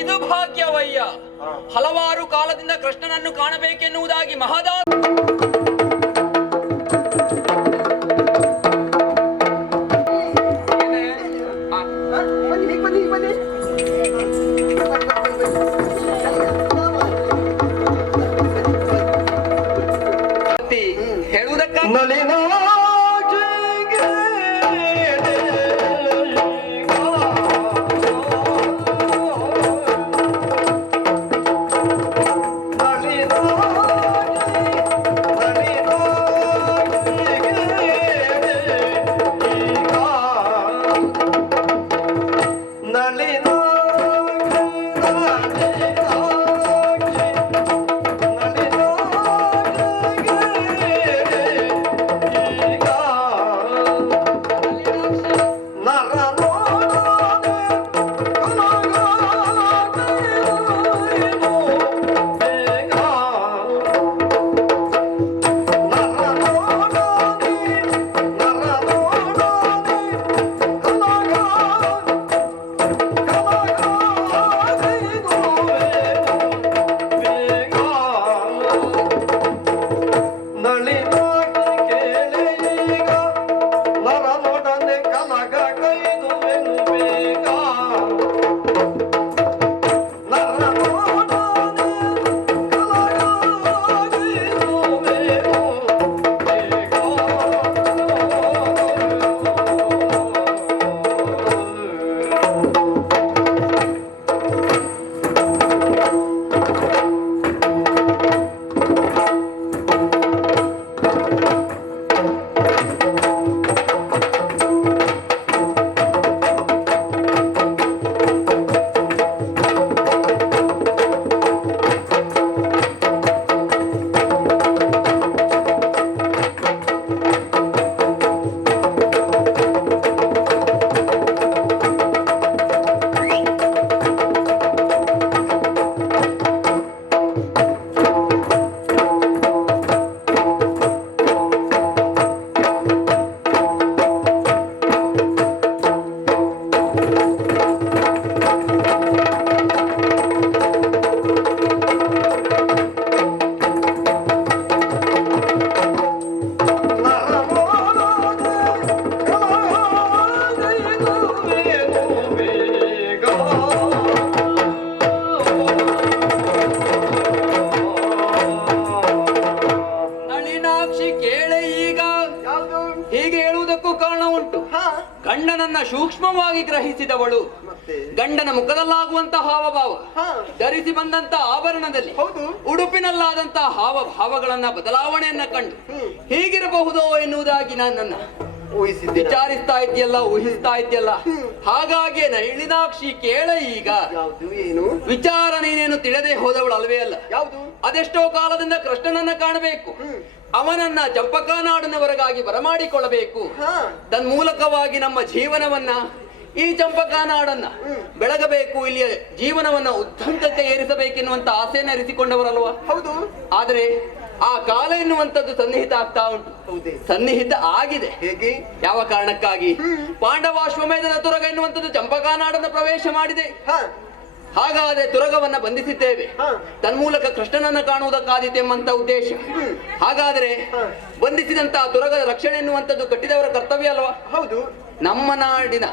ಇದು ಭಾಗ್ಯವಯ್ಯ. ಹಲವಾರು ಕಾಲದಿಂದ ಕೃಷ್ಣನನ್ನು ಕಾಣಬೇಕೆನ್ನುವುದಾಗಿ ಮಹದಾ ಹೇಳುವುದಕ್ಕಾಗಿ ಗಂಡನನ್ನ ಸೂಕ್ಷ್ಮವಾಗಿ ಗ್ರಹಿಸಿದವಳು, ಗಂಡನ ಮುಖದಲ್ಲಾಗುವಂತಹ ಹಾವಭಾವ, ಧರಿಸಿ ಬಂದಂತ ಆಭರಣದಲ್ಲಿ, ಉಡುಪಿನಲ್ಲಾದಂತಹ ಹಾವಭಾವಗಳನ್ನ ಬದಲಾವಣೆಯನ್ನ ಕಂಡು ಹೀಗಿರಬಹುದೋ ಎನ್ನುವುದಾಗಿ ನನ್ನನ್ನ ವಿಚಾರಿಸ್ತಾ ಇದ್ಯಲ್ಲ, ಊಹಿಸ್ತಾ ಇದ್ಯಲ್ಲ. ಹಾಗಾಗಿ ನಳಿನಾಕ್ಷಿ ಕೇಳ ಈಗ ವಿಚಾರ ನೀನೇನು ತಿಳಿದೇ ಹೋದವಳು ಅಲ್ವೇ ಅಲ್ಲ. ಅದೆಷ್ಟೋ ಕಾಲದಿಂದ ಕೃಷ್ಣನನ್ನ ಕಾಣಬೇಕು, ಅವನನ್ನ ಚಂಪಕಾನಾಡಿನವರೆಗಾಗಿ ಬರಮಾಡಿಕೊಳ್ಳಬೇಕು, ತನ್ಮೂಲಕವಾಗಿ ನಮ್ಮ ಜೀವನವನ್ನ ಈ ಚಂಪಕಾನಾಡನ್ನ ಬೆಳಗಬೇಕು, ಇಲ್ಲಿಯ ಜೀವನವನ್ನ ಉತ್ತಂಕಕ್ಕೆ ಏರಿಸಬೇಕೆನ್ನುವಂತ ಆಸೆಯನ್ನು ಅರಿಸಿಕೊಂಡವರಲ್ವಾ. ಹೌದು. ಆದ್ರೆ ಆ ಕಾಲ ಎನ್ನುವಂಥದ್ದು ಸನ್ನಿಹಿತ ಆಗ್ತಾ ಉಂಟು. ಸನ್ನಿಹಿತ ಆಗಿದೆ. ಹೇಗೆ? ಯಾವ ಕಾರಣಕ್ಕಾಗಿ? ಪಾಂಡವಾಶ್ವಮೇಧದ ತುರಗ ಎನ್ನುವಂಥದ್ದು ಚಂಪಕಾನಾಡನ್ನು ಪ್ರವೇಶ ಮಾಡಿದೆ. ಹಾಗಾದ್ರೆ ತುರಗವನ್ನ ಬಂಧಿಸಿದ್ದೇವೆ, ತನ್ಮೂಲಕ ಕೃಷ್ಣನನ್ನ ಕಾಣುವುದಕ್ಕಾದೀತೆಂಬಂತ ಉದ್ದೇಶ. ಹಾಗಾದ್ರೆ ಬಂಧಿಸಿದಂತಹ ತುರಗದ ರಕ್ಷಣೆ ಎನ್ನುವಂಥದ್ದು ಕಟ್ಟಿದವರ ಕರ್ತವ್ಯ ಅಲ್ವಾ. ಹೌದು. ನಮ್ಮ ನಾಡಿನ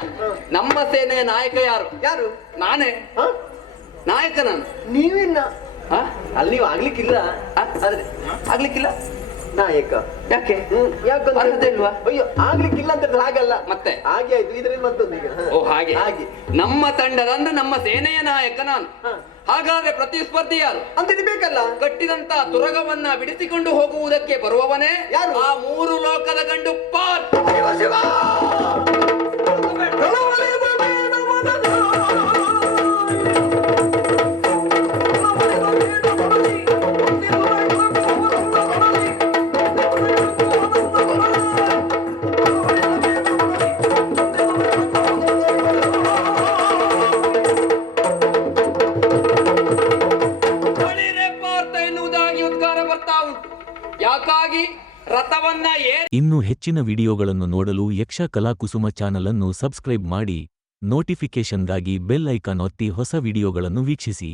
ನಮ್ಮ ಸೇನೆಯ ನಾಯಕ ಯಾರು? ಯಾರು? ನಾನೇ ನಾಯಕ. ನಾನು ನೀವೇನ ಅಲ್ಲಿ ನೀವು ಆಗ್ಲಿಕ್ಕಿಲ್ಲ. ಆದ್ರೆ ಆಗ್ಲಿಕ್ಕಿಲ್ಲ ನಾಯಕ. ಯಾಕೆ ಯಾಕಂತ ಅರ್ಹತೆ ಇಲ್ವಾ? ಅಯ್ಯೋ ಆಗ್ಲಿಕ್ಕಿಲ್ಲ ಅಂತ ಹಾಗಲ್ಲ, ಮತ್ತೆ ಹಾಗೆ ಆಯ್ತು. ಇದ್ರಲ್ಲಿ ಮತ್ತೊಂದು ಈಗ ಓ ಹಾಗೆ ನಮ್ಮ ತಂಡದ ಅಂದ್ರೆ ನಮ್ಮ ಸೇನೆಯ ನಾಯಕ ನಾನು. ಹಾಗಾದ್ರೆ ಪ್ರತಿಸ್ಪರ್ಧಿ ಯಾರು ಅಂತ ಬೇಕಲ್ಲ. ಕಟ್ಟಿದಂತ ತುರಗವನ್ನ ಬಿಡಿಸಿಕೊಂಡು ಹೋಗುವುದಕ್ಕೆ ಬರುವವನೇ ಯಾರು? ಆ ಮೂರು ಲೋಕದ ಗಂಡು ಪಾರ್ಥ್. ಯಾಕಾಗಿ ರಥವನ್ನ ಇನ್ನು ಹೆಚ್ಚಿನ ವಿಡಿಯೋಗಳನ್ನು ನೋಡಲು ಯಕ್ಷ ಕಲಾಕುಸುಮ ಚಾನಲ್ ಅನ್ನು ಸಬ್ಸ್ಕ್ರೈಬ್ ಮಾಡಿ, ನೋಟಿಫಿಕೇಶನ್ಗಾಗಿ ಬೆಲ್ ಐಕಾನ್ ಒತ್ತಿ ಹೊಸ ವಿಡಿಯೋಗಳನ್ನು ವೀಕ್ಷಿಸಿ.